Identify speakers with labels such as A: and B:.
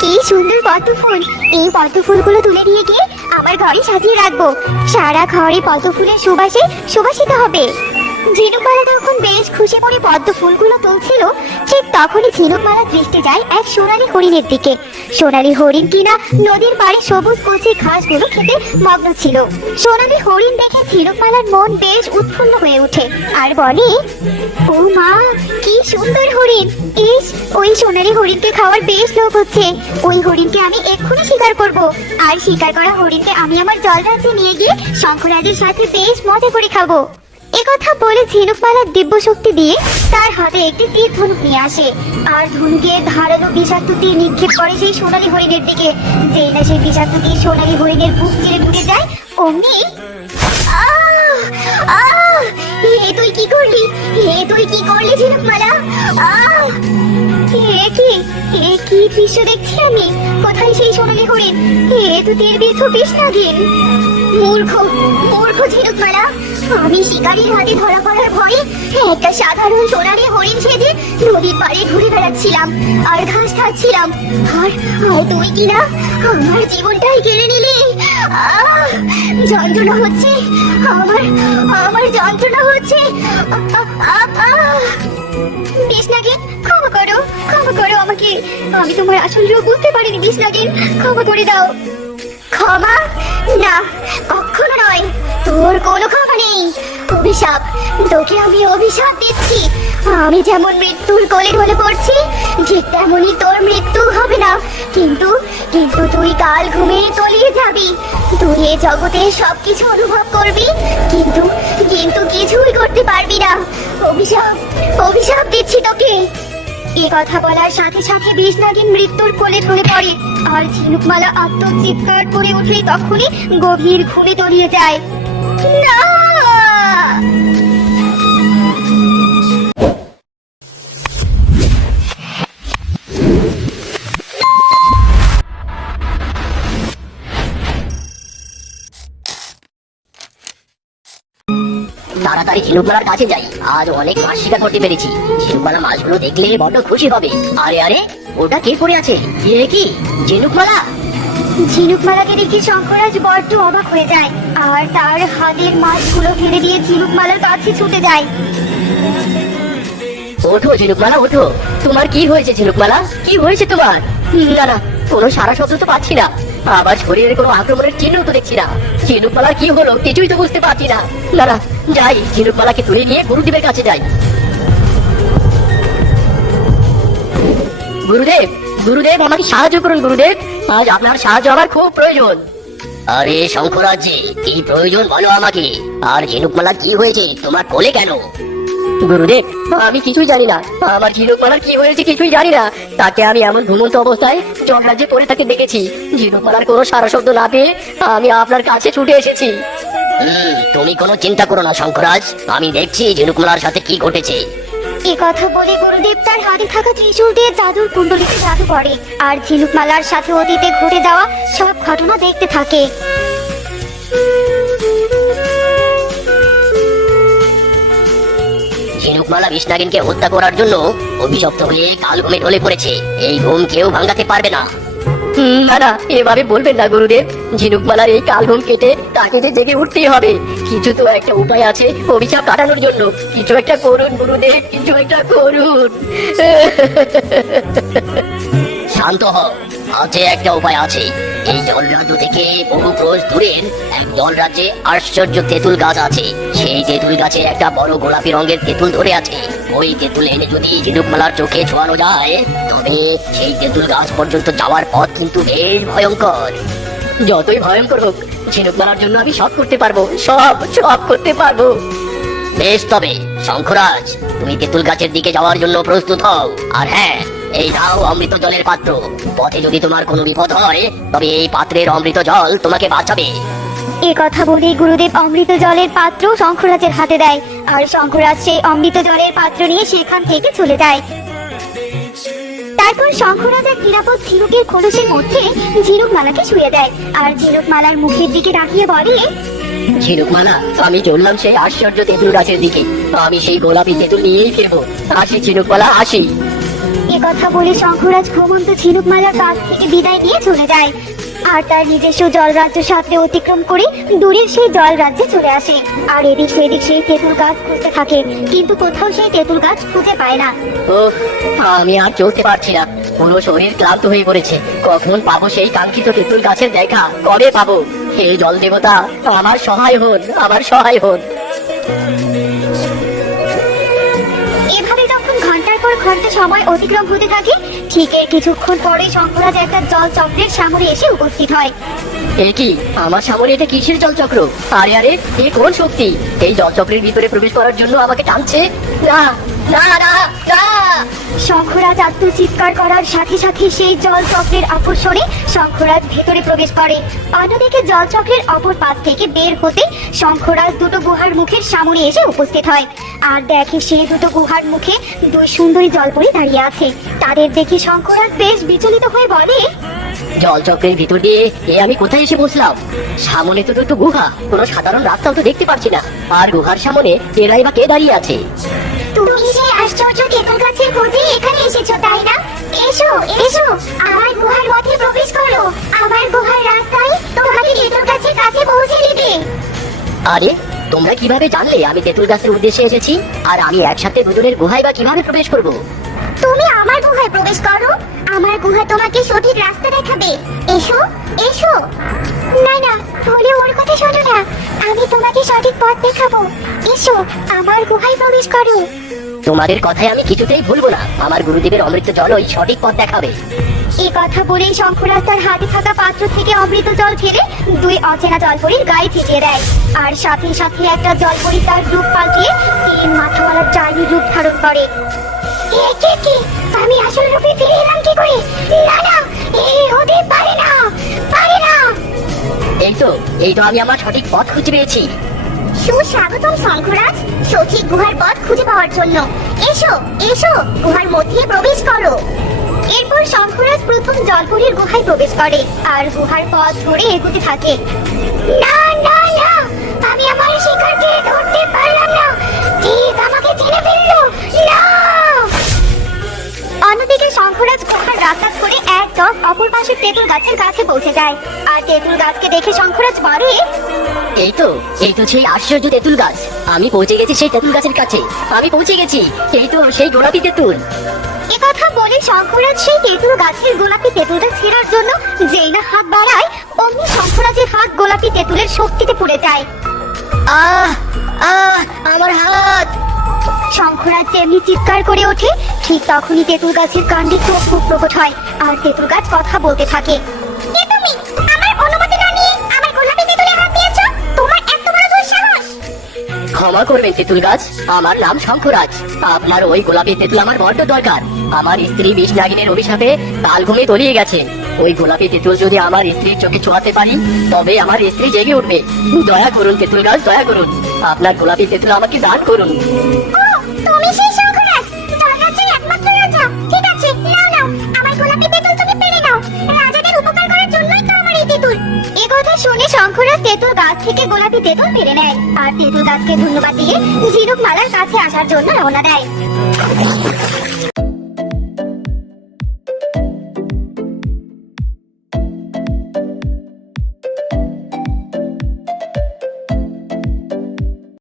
A: কি সুন্দর পদ্ম ফুল এই পদ্ম ফুলগুলো তুলে নিয়ে গিয়ে আমার ঘরে সাজিয়ে রাখব। সারা ঘরে পদ্ম ফুলের সুবাসে সুবাসিত হবে। ঝিনুকমালা যখন বেশ খুশি মনে পদ্ম ফুলগুলো তুলছিল, ঠিক তখনই ঝিনুকমালা দৃষ্টি যায় এক সোনালী হরিণের দিকে। সোনালী হরিণ কিনা নদীর পাড়ে সবুজ কচি ঘাসগুলো খেতে মগ্ন ছিল। সোনালী হরিণ দেখে ঝিনুকমালার মন বেশ উৎফুল্ল হয়ে ওঠে। আর বলে, ও মা, কি সুন্দর হরিণ! ইস, ওই সোনালী হরিণকে খাওয়ার বেশ লোভ হচ্ছে। ওই হরিণকে আমি এক্ষুনি শিকার করব। আর শিকার করা হরিণকে আমি আমার জলরাজ্যে নিয়ে গিয়ে শঙ্করাজের সাথে বেশ মজা করে খাব। একথা বলে ঝিনুকমালার দিব্য শক্তি দিয়ে তার হাতে একটি তীর ধনুক নিয়ে আসে। আর ধনুকে ধারালো বিষাক্ত তীর নিক্ষেপ করে সেই সোনালি হরিণের দিকে। যেই না সেই বিষাক্ত তীর সোনালি হরিণের বুক চিরে ঢুকে যায়, অমনি! এ তুই কি করলি? এ তুই কি করলি ঝিনুকমালা! এ কি? এ কি দৃশ্য দেখছি আমি? কোথায় সেই সোনালী হরিণ? এ তো তীর বিদ্ধ বিষ নাগিন। মূর্খ মূর্খ ঝিনুকমালা। আমি শিকারীর হাতে ধরা পড়ার ভয়ে একটা সাধারণ সোনালী হরিণ সেজে নদীর পাড়ে ঘুরে বেড়াচ্ছিলাম। আর ঘাস খাচ্ছিলাম। আর আর তুই কি না? আমার জীবনটাই কেড়ে নিলি। যন্ত্রণা হচ্ছে। আমার আমার যন্ত্রণা হচ্ছে! বিষ্ণাগিন ক্ষমা করো ক্ষমা করো আমাকে। আমি তোমার আসল রূপ বুঝতে পারিনি বিষ্ণাগিন ক্ষমা করে দাও। ক্ষমা? না, কখনো নয়। তোর কোনো ক্ষমা নেই। অভিশাপ, তোকে আমি অভিশাপ দিচ্ছি। আমি যেমন মৃত্যুর কোলে ঢলে পড়ছি, ঠিক তেমনই তোর মৃত্যু হবে না। কিন্তু কিন্তু তুই কাল ঘুমিয়ে তলিয়ে যাবি। তুই এ জগতে সবকিছু অনুভব করবি, কিন্তু কিন্তু কিছুই করতে পারবি না। অভিশাপ অভিশাপ দিচ্ছি তোকে। এ কথা বলার সাথে সাথে বিষ নাগিন মৃত্যুর কোলে ঢলে পড়ে। আর ঝিনুকমালা আত্মচিৎকার করে উঠে তখনই গভীর ঘুমে তলিয়ে যায়।
B: তাড়াতাড়ি ঝিনুকমালার কাছে যাই। আজ অনেক মাছ শিকার করতে পেরেছি। ঝিনুকমালা মাছগুলো দেখলে বড্ড খুশি হবে। আরে আরে, ওটা কে পড়ে আছে? কি? ঝিনুকমালা
A: ঝিনুকমালাকে দেখে শঙ্করাজ বড্ড অবাক হয়ে যায়। আর তার হাতের মাছগুলো ফেলে দিয়ে ঝিনুকমালার কাছে ছুটে যায়।
B: ওঠো ঝিনুকমালা, ওঠো। তোমার কি হয়েছে ঝিনুকমালা? কি হয়েছে তোমার? না না, কোনো সারা শব্দ তো পাচ্ছি না। আবার শরীরে কোনো আক্রমণের চিহ্ন তো দেখছি না। ঝিনুকমালার কি হলো কিছুই তো বুঝতে পারছি না। না না, যাই, ঝিনুকমালাকে তুলে নিয়ে গুরুদেবের কাছে যাই। গুরুদেব গুরুদেব আমাকে সাহায্য করুন গুরুদেব। আজ আপনার সাহায্য আমার খুব প্রয়োজন। আরে শঙ্করাজি কি প্রয়োজন বলো আমাকে। আর ঝিনুকমালা কি হয়েছে তোমার কোলে কেন? গুরুদেব আমি কিছুই জানি না। আমার ঝিনুকমালার কি হয়েছে কিছুই জানি না। তাকে আমি এমন ঘুমন্ত অবস্থায় জগরাজ্যে পড়ে তাকে দেখেছি। ঝিনুকমালার কোনো সারা শব্দ না পেয়ে আমি আপনার কাছে ছুটে এসেছি। তুমি কোনো চিন্তা করো না শঙ্করাজ। আমি দেখছি ঝিনুকমালার সাথে কি ঘটেছে।
A: এ কথা বলে গুরুদেব তার হাতে থাকা ত্রিশূল দিয়ে জাদুর কুণ্ডলিতে জাদু করে। আর ঝিলুকমালার সাথে অতীতে ঘটে যাওয়া সব ঘটনা দেখতে থাকে।
B: ঝিনুকমালা বিষ্ণাগিনকে হত্যা করার জন্য অভিশপ্ত হয়ে কাল ঘুমে ঢলে পড়েছে। এই ঘুম কেউ ভাঙাতে পারবে না। না না এভাবে বলবেন না, গুরুদেব। ঝিনুকমালার এই কাল ঘুম কেটে তাকে যে জেগে উঠতেই হবে। কিছু তো একটা উপায় আছে অভিশাপ কাটানোর জন্য। কিছু একটা করুন, গুরুদেব, কিছু একটা করুন। শান্ত হও। আছে একটা উপায় আছে। এই জলরাজ্য থেকে বহু ক্রোশ দূরের এক জলরাজ্যে আশ্চর্য তেঁতুল গাছ আছে। সেই তেঁতুল গাছে একটা বড় গোলাপি রঙের তেঁতুল ধরে আছে। ওই তেঁতুল এনে যদি ঝিনুকমালার চোখে ছোঁয়ানো যায়, তবে সেই তেঁতুল গাছ পর্যন্ত যাওয়ার পথ কিন্তু বেশ ভয়ঙ্কর। যতই ভয়ঙ্কর হোক ঝিনুকমালার জন্য আমি সব করতে পারব, সব সব করতে পারব। বেশ তবে শঙ্করাজ তুমি তেঁতুল গাছের দিকে যাওয়ার জন্য প্রস্তুত হও। আর হ্যাঁ এই নাও অমৃত জলের পাত্র। পথে যদি তোমার কোনো বিপদ হয়, তবে এই পাত্রের অমৃত জল তোমাকে বাঁচাবে।
A: এ কথা বলে গুরুদেব অমৃত জলের পাত্র শঙ্করাজের হাতে দেয়। আর শঙ্করাজ সেই অমৃত জলের পাত্র নিয়ে সেখান থেকে চলে যায়। তারপর শঙ্করাজ এক নিরাপদ ঝিনুকের খোলসের মধ্যে ঝিনুক মালাকে শুয়ে দেয়। আর ঝিনুক মালার মুখের দিকে তাকিয়ে বলে
B: ঝিনুকমালা আমি চললাম সেই আশ্চর্য তেঁতুল গাছের দিকে। আমি সেই গোলাপি তেঁতুল নিয়েই ফিরবো। আসি ঝিনুকমালা আসি।
A: এ কথা বলে শঙ্করাজ ঘুমন্ত ঝিনুকমালার কাছ থেকে বিদায় নিয়ে চলে যায়। আর তার নিজস্ব জল রাজ্য সাথে অতিক্রম করে দূরের সেই জল রাজ্যে চলে আসে। আর এদিক সেদিক সেই তেঁতুল গাছ খুঁজতে থাকে, কিন্তু কোথাও সেই তেঁতুল গাছ খুঁজে পায় না।
B: আমি আর চলতে পারছি না। পুরো শরীর ক্লান্ত হয়ে পড়েছে। কখন পাবো সেই কাঙ্ক্ষিত তেঁতুল গাছের দেখা? কবে পাবো? হে জল দেবতা আমার সহায় হন, আমার সহায় হন।
A: ঘণ্টা সময় অতিক্রম হতে থাকে। ঠিক এর কিছুক্ষণ পরে শঙ্করাজ একটা জল চক্রের সামনে এসে উপস্থিত হয়।
B: এ কি? আমার সামনে এটা কিসের জলচক্র? আরে আরে, এ কোন শক্তি? এই জলচক্রের ভিতরে প্রবেশ করার জন্য আমাকে টানছে? না
A: শঙ্করাজ আত্মচিৎকার করার সাথে সাথে সেই জল চক্রের আকর্ষণে শঙ্করাজ ভেতরে প্রবেশ করে। অন্যদিকে জল চক্রের অপর পাশ থেকে বের হতে শঙ্করাজ দুটো গুহার মুখের সামনে এসে উপস্থিত হয়। আর দেখে সেই দুটো গুহার মুখে দুই সুন্দরী জলপরি দাঁড়িয়ে আছে। তাদের দেখে শঙ্করাজ বেশ বিচলিত হয়ে বলে
B: জলচক্রের ভিতর দিয়ে এ আমি কোথায় এসে বসলাম সামনে তো দুটো গুহা, কোনো সাধারণ রাস্তাও তো দেখতে পাচ্ছি না। আর গুহার সামনে এরাই বা কে দাঁড়িয়ে আছে?
A: তুমি সেই আশ্চর্য তেঁতুল গাছের খোঁজে এখানে এসেছ তাই না? এসো এসো আমার গুহার পথে প্রবেশ করো। আমার গুহার রাস্তায় তোমাকে তেঁতুল গাছের কাছে পৌঁছে দিবে
B: আরে তোমরা কীভাবে জানলে আমি তেঁতুল গাছের উদ্দেশ্যে এসেছি? আর আমি একসাথে দুজনের গুহায় বা কীভাবে প্রবেশ করব?
A: তুমি আমার গুহায় প্রবেশ করো। আমার গুহা তোমাকে সঠিক রাস্তা দেখাবে। এসো এসো। না না বলে ওর কথা শোনো না। আমি তোমাকে সঠিক পথ দেখাবো। এসো আমার গুহায় প্রবেশ করো।
B: তোমাদের কথায় আমি কিছুতেই ভুলবো না। আমার গুরুদেবের অমৃত জল ওই সঠিক পথ দেখাবে।
A: এই কথা বলেই শঙ্করাজ তার হাতে থাকা পাত্র থেকে অমৃত জল ফেলে দুই অচেনা জলপরীর গায়ে ছিটিয়ে দেয়। আর সাথে সাথে একটা জলপরী তার রূপ পাল্টিয়ে তিন মাথাওয়ালা ডাইনি রূপ ধারণ করে। আমি আসল রূপে ফিরে এলাম কি করে? না না এ হতে পারে না পারে না।
B: এই তো এই তো আমি আমার সঠিক পথ খুঁজে পেয়েছি।
A: সুস্বাগতম শঙ্করাজ সঠিক গুহার পথ খুঁজে পাওয়ার জন্য। এসো এসো গুহার মধ্যে প্রবেশ করো। এরপর শঙ্করাজ প্রথম জলপুরীর গুহায় প্রবেশ করে আর গুহার পথ ধরে এগোতে থাকে। না না না আমি আমার শিকারকে ধরতে পারলাম না। ঠিক আমাকে চিনে ফেলল। না! অন্যদিকে শঙ্করাজ গুহার রাস্তা করে একদম অপর পাশে তেঁতুল গাছের কাছে পৌঁছে যায়। আর তেঁতুল গাছকে দেখে শঙ্করাজ বলে
B: এই তো এই তো সেই আশ্চর্য তেঁতুল গাছ। আমি পৌঁছে গেছি সেই তেঁতুল গাছের কাছে। আমি পৌঁছে গেছি। এই তো সেই গোলাপি তেঁতুল।
A: কথা বলে শঙ্করাজ সেই তেঁতুল গাছের গোলাপি তেঁতুলটা ছেঁড়ার জন্য যেই না হাত বাড়ায় অমনি শঙ্করাজের হাত গোলাপি তেঁতুলের শক্তিতে পড়ে যায়।
B: আহ আহ আমার হাত!
A: শঙ্করাজ যেমনি চিৎকার করে ওঠে, ঠিক তখনই তেঁতুল গাছের কাণ্ডে চোখ প্রকট হয়, আর তেঁতুল গাছ কথা বলতে থাকে।
B: ক্ষমা করবেন, তেঁতুল গাছ। আমার নাম শঙ্করাজ আপনার ওই গোলাপি তেঁতুল আমার বড্ড দরকার। আমার স্ত্রী বিষ নাগিনের অভিশাপে ঘুমে তলিয়ে গেছেন ওই গোলাপি তেঁতুল যদি আমার স্ত্রীর চোখে ছোঁয়াতে পারি, তবে আমার স্ত্রী জেগে উঠবে। দয়া করুন, তেঁতুল গাছ, দয়া করুন। আপনার গোলাপি তেঁতুল আমাকে দান করুন।
A: শুনে শঙ্করাজ তেঁতুল গাছ থেকে গোলাপি তেঁতুল পেরে নেয়। আর তেঁতুল গাছকে ধন্যবাদ দিয়ে ঝিনুক মালার কাছে আসার জন্য রওনা দেয়।